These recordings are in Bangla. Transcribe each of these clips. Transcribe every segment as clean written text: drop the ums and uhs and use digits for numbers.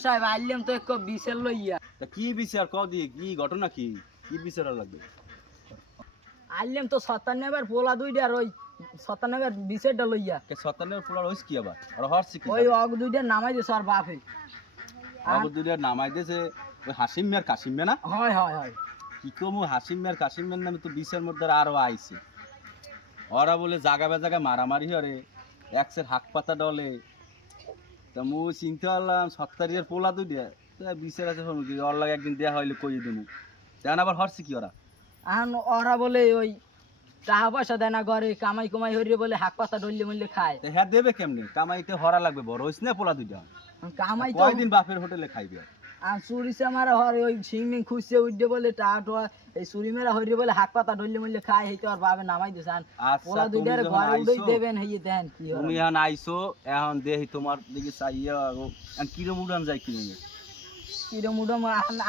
সাহেব আইলাম তো এক বিশের লইয়া। তা কি বিচার ক দি কি ঘটনা কি কি বিচার লাগবে? আইলাম তো 97 পোলা দুইটার ওই 97 বিশেরটা লইয়া। কে 97 পোলার হইছ কি আবার আর হরছে কি? ওই অগ দুইটা নামাই দিছে আর বাপে। অগ দুইটা নামাই দিয়েছে ওই হাসিম মিয়ার কাসিম মিয়া না? হয় হয় হয়। কি কমু হাসিম মিয়ার কাসিম মিয়ার নামে তো বিচার মধ্যে আরো আইছে। ওরা বলে জায়গা বে জায়গায় মারামারি হরে এক্সের হাক পাতা ডলে। তা মু চিন্তা করলাম 70 পোলা দুইটা বিচার আছে শুনুন কি ওর লাগে একদিন দেয়া হইলে কই দেবো দেন আবার হরছে কি ওরা? এখন ওরা বলে ওই টাকা পয়সা দেয় না ঘরে কামাই কুমাই হরিয়ে বলে হাক পাতা ডললে মরলে খায়। হ্যাঁ দেবে কেমনে কামাইতে হরা লাগবে বড় হইস না পোলা দুইটা কামাই তো কয়দিন বাপের হোটেলে খাইবে? আর চুরিছে মারা হরে ওই সিংমিং খুঁজছে উঠে বলে টাকা টোয়া এই চুরি মেরা হরিয়ে বলে হাক পাতা ডললে মরলে খায় হেই তো আর ভাবে নামাই দিছে। পোলা দুইটার ঘরে উঠেই দেবেন হেই দেন কি তুমি এখন আইছো এখন দেহি তোমার দিকে চাইয়া কিরম উড়ান যায় কিরম কিরম উডম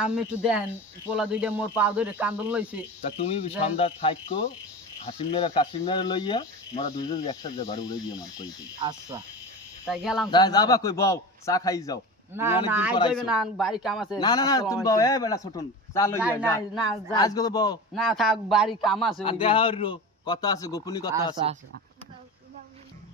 আমি একটু দেখেন পোলা দুইটা মোর পা ধরে কান্দন লইছে। তা তুমি সন্ধ্যা থাইকো হাসিম মেয়ের কাসিম মেয়ের লইয়া মোরা দুইজন একসাথে ঘরে উড়ে দিয়ে মান কই দিই। আচ্ছা তাই গেলাম। যাবা কই বাও চা খাই যাও। না না আই যাবে না বাড়ি কাম আছে। না না না তুমি বাও এ বেটা ছোটন চা লইয়া না না আজকে তো বাও না থাক বাড়ি কাম আছে। আর দেহার কথা আছে গোপনী কথা আছে।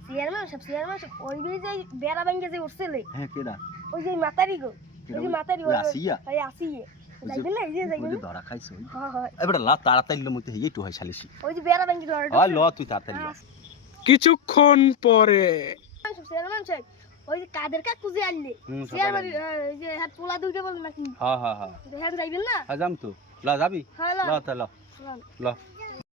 চেয়ারম্যান ওই যে বেড়া ভাঙ্গে যে উঠছিলে হ্যাঁ কেডা? ওই যে মাতারি গো ওই যে মাতারি ওই আসিয়া ওই আসিয়ে যাইবেন না এই যে যাইবেন ওই ধরা খাইছো হ্যাঁ হ্যাঁ এ বেটা লা তাড়াতাড়ি মতে হেই একটু হয় শালিশি ওই যে বেড়া ভাঙ্গে ধরে হয় ল তুই তাড়াতাড়ি ল। কিছুক্ষণ পরে চেয়ারম্যান সাহেব ওই যে কাদের কাকু যে আনলে চেয়ারম্যান ওই যে হাত পোলা দুইটা বল নাকি? হ্যাঁ হ্যাঁ হ্যাঁ দেখেন যাইবেন না? যাম তো ল যাবি হ্যাঁ ল তা ল ল ল